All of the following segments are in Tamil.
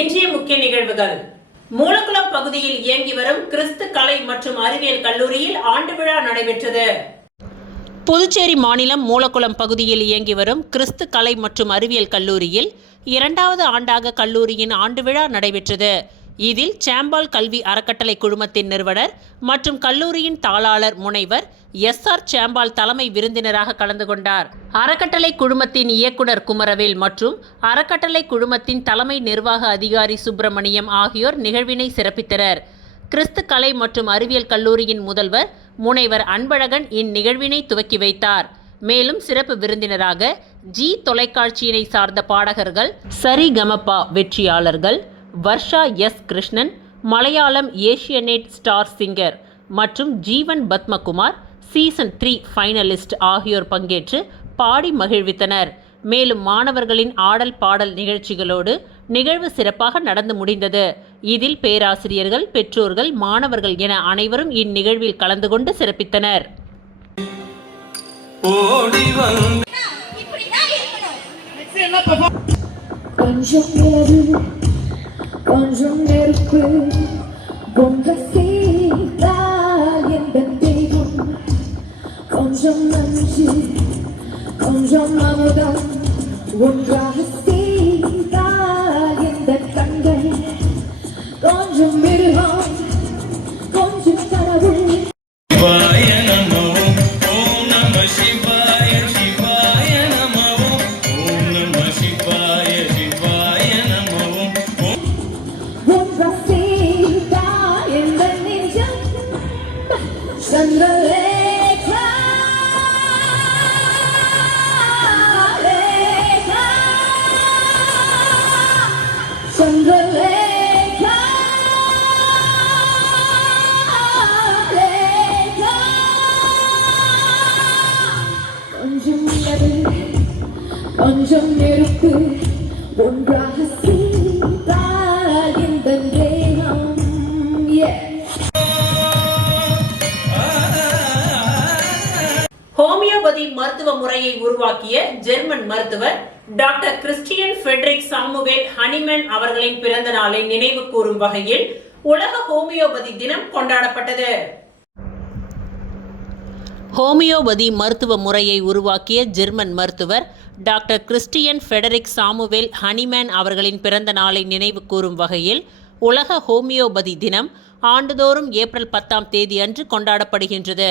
இன்றைய முக்கிய நிகழ்வுகள். மூலக்குளம் பகுதியில் இயங்கி வரும் கிறிஸ்து கலை மற்றும் அறிவியல் கல்லூரியில் ஆண்டு விழா நடைபெற்றது. புதுச்சேரி மாநிலம் மூலக்குளம் பகுதியில் இயங்கி வரும் கிறிஸ்து கலை மற்றும் அறிவியல் கல்லூரியில் 2வது ஆண்டாக கல்லூரியின் ஆண்டு விழா நடைபெற்றது. இதில் சாம்பால் கல்வி அறக்கட்டளை குழுமத்தின் நிறுவனர் மற்றும் கல்லூரியின் தாளாளர் முனைவர் எஸ்.ஆர். சாம்பால் தலைமை விருந்தினராக கலந்து கொண்டார். அறக்கட்டளை குழுமத்தின் இயக்குனர் குமரவேல் மற்றும் அறக்கட்டளை குழுமத்தின் தலைமை நிர்வாக அதிகாரி சுப்பிரமணியம் ஆகியோர் நிகழ்வினை சிறப்பித்தனர். கிறிஸ்து கலை மற்றும் அறிவியல் கல்லூரியின் முதல்வர் முனைவர் அன்பழகன் இந்நிகழ்வினை துவக்கி வைத்தார். மேலும் சிறப்பு விருந்தினராக ஜி தொலைக்காட்சியினை சார்ந்த பாடகர்கள், சரிகமபா வெற்றியாளர்கள் Varsha S. Krishnan, Malayalam Asianet star singer மற்றும் ஜீவன் பத்மகுமார் சீசன் 3 ஃபைனலிஸ்ட் ஆகியோர் பங்கேற்று பாடி மகிழ்வித்தனர். மேலும் மாணவர்களின் ஆடல் பாடல் நிகழ்ச்சிகளோடு நிகழ்வு சிறப்பாக நடந்து முடிந்தது. இதில் பேராசிரியர்கள், பெற்றோர்கள், மாணவர்கள் என அனைவரும் இந்நிகழ்வில் கலந்து கொண்டு சிறப்பித்தனர். கொஞ்சம் நெருப்பு பொங்க செய்தால் எந்த தெய்வம், கொஞ்சம் நஞ்சு கொஞ்சம் அமுதம் ஒன்றாக செய்தால் எந்த கண்கள், கொஞ்சம் மிருகம் கொஞ்சம் கடவுள். கொஞ்சம் நெருப்பு ஒன்றாக செய்தால் இந்த தேகம். ஹோமியோபதி மருத்துவ முறையை உருவாக்கிய ஜெர்மன் மருத்துவர் doctor Christian Frederick Samuel Hahnemann அவர்களின் பிறந்த நாளை நினைவு கூறும் வகையில் உலக ஹோமியோபதி தினம் கொண்டாடப்பட்டது. ஹோமியோபதி மருத்துவ முறையை உருவாக்கிய ஜெர்மன் மருத்துவர் doctor Christian Frederick Samuel Hahnemann அவர்களின் பிறந்த நாளை நினைவு கூறும் வகையில் உலக ஹோமியோபதி தினம் ஆண்டுதோறும் ஏப்ரல் 10ஆம் தேதி அன்று கொண்டாடப்படுகின்றது.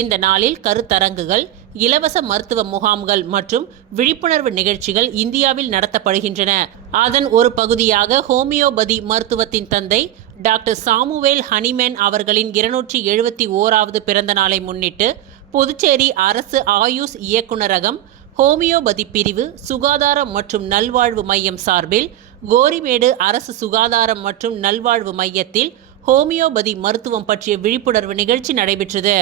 இந்த நாளில் கருத்தரங்குகள், இலவச மருத்துவ முகாம்கள் மற்றும் விழிப்புணர்வு நிகழ்ச்சிகள் இந்தியாவில் நடத்தப்படுகின்றன. அதன் ஒரு பகுதியாக ஹோமியோபதி மருத்துவத்தின் தந்தை டாக்டர் சாமுவேல் ஹனிமேன் அவர்களின் 271வது பிறந்த நாளை முன்னிட்டு புதுச்சேரி அரசு ஆயுஷ் இயக்குநரகம் ஹோமியோபதி பிரிவு சுகாதாரம் மற்றும் நல்வாழ்வு மையம் சார்பில் கோரிமேடு அரசு சுகாதாரம் மற்றும் நல்வாழ்வு மையத்தில் ஹோமியோபதி மருத்துவம் பற்றிய விழிப்புணர்வு நிகழ்ச்சி நடைபெற்றது.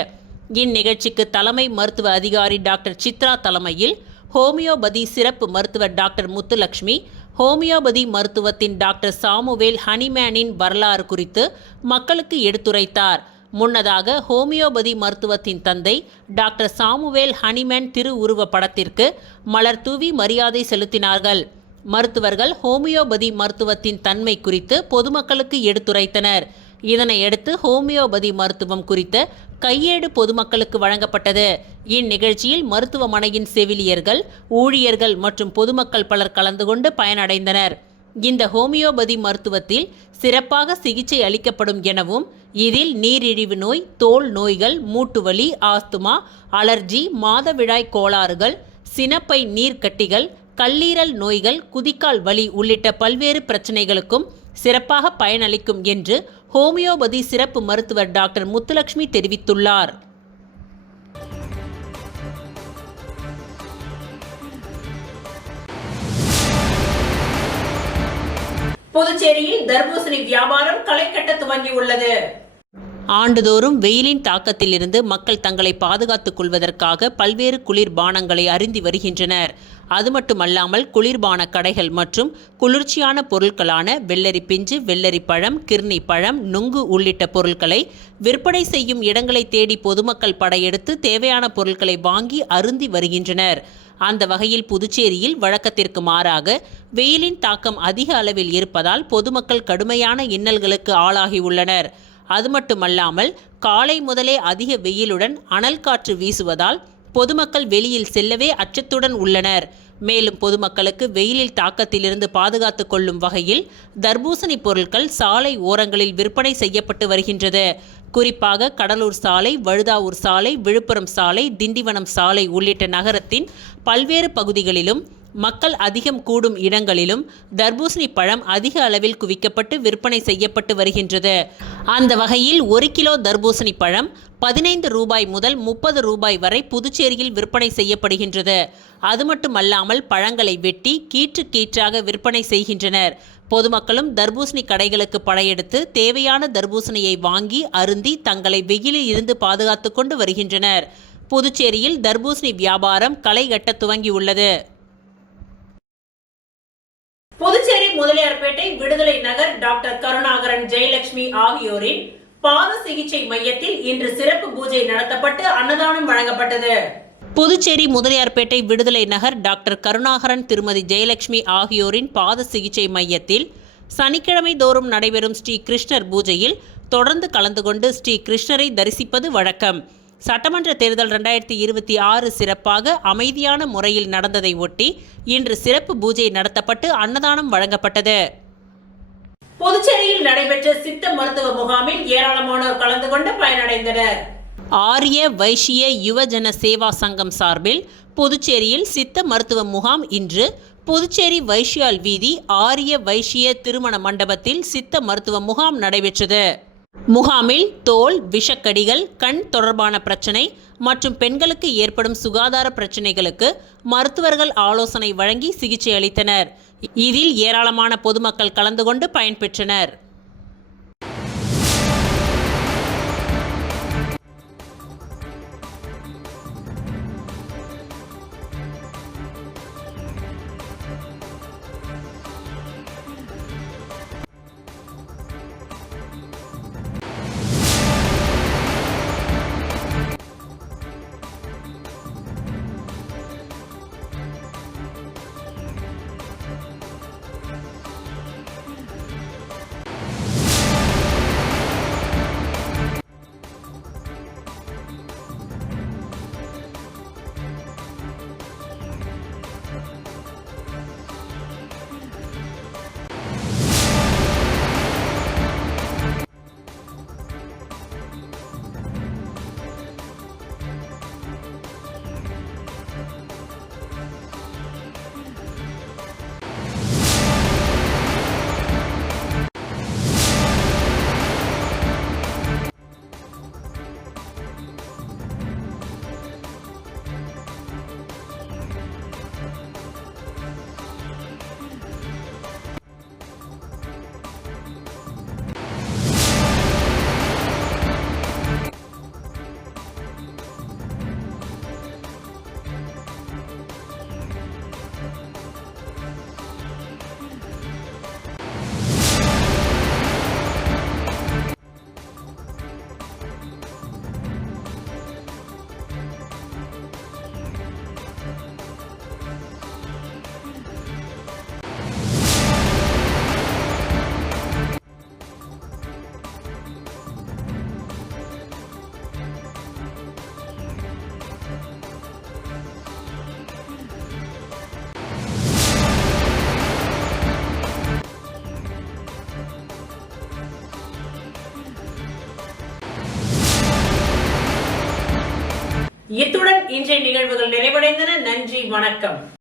இந்நிகழ்ச்சிக்கு தலைமை மருத்துவ அதிகாரி டாக்டர் சித்ரா தலைமையில் ஹோமியோபதி சிறப்பு மருத்துவர் டாக்டர் முத்துலட்சுமி, ஹோமியோபதி மருத்துவத்தின் டாக்டர் சாமுவேல் ஹனிமேனின் வரலாறு குறித்து மக்களுக்கு எடுத்துரைத்தார். முன்னதாக ஹோமியோபதி மருத்துவத்தின் தந்தை டாக்டர் சாமுவேல் ஹனிமேன் திருவுருவ படத்திற்கு மலர் தூவி மரியாதை செலுத்தினார்கள். மருத்துவர்கள் ஹோமியோபதி மருத்துவத்தின் தன்மை குறித்து பொதுமக்களுக்கு எடுத்துரைத்தனர். இதனையடுத்து ஹோமியோபதி மருத்துவம் குறித்த கையேடு பொதுமக்களுக்கு வழங்கப்பட்டது. இந்நிகழ்ச்சியில் மருத்துவமனையின் செவிலியர்கள், ஊழியர்கள் மற்றும் பொதுமக்கள் பலர் கலந்து கொண்டு பயனடைந்தனர். இந்த ஹோமியோபதி மருத்துவத்தில் சிறப்பாக சிகிச்சை அளிக்கப்படும் எனவும் இதில் நீரிழிவு நோய், தோல் நோய்கள், மூட்டுவலி, ஆஸ்துமா, அலர்ஜி, மாதவிடாய் கோளாறுகள், சினப்பை நீர்க்கட்டிகள், கல்லீரல் நோய்கள், குதிக்கால் வலி உள்ளிட்ட பல்வேறு பிரச்சனைகளுக்கும் சிறப்பாக பயனளிக்கும் என்று ஹோமியோபதி சிறப்பு மருத்துவர் டாக்டர் முத்துலட்சுமி தெரிவித்துள்ளார். புதுச்சேரியில் தர்பூசணி வியாபாரம் களை கட்ட துவங்கியுள்ளது. ஆண்டுதோறும் வெயிலின் தாக்கத்திலிருந்து மக்கள் தங்களை பாதுகாத்துக் கொள்வதற்காக பல்வேறு குளிர்பானங்களை அருந்தி வருகின்றனர். அது மட்டுமல்லாமல் குளிர்பான கடைகள் மற்றும் குளிர்ச்சியான பொருட்களான வெள்ளரி பிஞ்சு, வெள்ளரி பழம், கிர்னி பழம், நுங்கு உள்ளிட்ட பொருட்களை விற்பனை செய்யும் இடங்களை தேடி பொதுமக்கள் படையெடுத்து தேவையான பொருட்களை வாங்கி அருந்தி வருகின்றனர். அந்த வகையில் புதுச்சேரியில் வழக்கத்திற்கு மாறாக வெயிலின் தாக்கம் அதிக அளவில் இருப்பதால் பொதுமக்கள் கடுமையான இன்னல்களுக்கு ஆளாகியுள்ளனர். அது மட்டுமல்லாமல் காலை முதலே அதிக வெயிலுடன் அனல் காற்று வீசுவதால் பொதுமக்கள் வெளியில் செல்லவே அச்சத்துடன் உள்ளனர். மேலும் பொதுமக்களுக்கு வெயிலில் தாக்கத்திலிருந்து பாதுகாத்துக் கொள்ளும் வகையில் தர்பூசணி பொருட்கள் சாலை ஓரங்களில் விற்பனை செய்யப்பட்டு வருகின்றது. குறிப்பாக கடலூர் சாலை, வழுதாவூர் சாலை, விழுப்புரம் சாலை, திண்டிவனம் சாலை உள்ளிட்ட நகரத்தின் பல்வேறு பகுதிகளிலும் மக்கள் அதிகம் கூடும் இடங்களிலும் தர்பூசணி பழம் அதிக அளவில் குவிக்கப்பட்டு விற்பனை செய்யப்பட்டு வருகின்றது. அந்த வகையில் 1 கிலோ தர்பூசணி பழம் 15 ரூபாய் முதல் 30 ரூபாய் வரை புதுச்சேரியில் விற்பனை செய்யப்படுகின்றது. அது மட்டுமல்லாமல் பழங்களை வெட்டி கீற்றாக விற்பனை செய்கின்றனர். பொதுமக்களும் தர்பூசணி கடைகளுக்கு படையெடுத்து தேவையான தர்பூசணியை வாங்கி அருந்தி தங்களை வெயிலில் இருந்து பாதுகாத்து கொண்டு வருகின்றனர். புதுச்சேரியில் தர்பூசணி வியாபாரம் களை கட்ட துவங்கியுள்ளது. புதுச்சேரி முதலியார்பேட்டை விடுதலை நகர் டாக்டர் கருணாகரன், ஜெயலட்சுமி ஆகியோரின் பாத சிகிச்சை மையத்தில் இன்று சிறப்பு பூஜை நடத்தப்பட்டு அன்னதானம் வழங்கப்பட்டது. புதுச்சேரி முதலியார்பேட்டை விடுதலை நகர் டாக்டர் கருணாகரன், திருமதி ஜெயலட்சுமி ஆகியோரின் பாத சிகிச்சை மையத்தில் சனிக்கிழமை தோறும் நடைபெறும் ஸ்ரீ கிருஷ்ணர் பூஜையில் தொடர்ந்து கலந்து கொண்டு ஸ்ரீ கிருஷ்ணரை தரிசிப்பது வழக்கம். சட்டமன்ற தேர்தல் 2026 சிறப்பாக அமைதியான முறையில் நடந்ததை ஒட்டி இன்று சிறப்பு பூஜை நடத்தப்பட்டு அன்னதானம் வழங்கப்பட்டது. புதுச்சேரியில் நடைபெற்ற சித்த மருத்துவ முகாமில் ஏராளமானோர் கலந்து கொண்டு பயனடைந்தனர். ஆரிய வைஷ்ய யுவஜன சேவா சங்கம் சார்பில் புதுச்சேரியில் சித்த மருத்துவ முகாம் இன்று புதுச்சேரி வைஷ்யால் வீதி ஆரிய வைஷ்ய திருமண மண்டபத்தில் சித்த மருத்துவ முகாம் நடைபெற்றது. முகாமில் தோல், விஷக்கடிகள், கண் தொடர்பான பிரச்சனை மற்றும் பெண்களுக்கு ஏற்படும் சுகாதார பிரச்சனைகளுக்கு மருத்துவர்கள் ஆலோசனை வழங்கி சிகிச்சை அளித்தனர். இதில் ஏராளமான பொதுமக்கள் கலந்து கொண்டு பயன்பெற்றனர். இத்துடன் இன்றைய நிகழ்வுகள் நிறைவடைந்தன. நன்றி, வணக்கம்.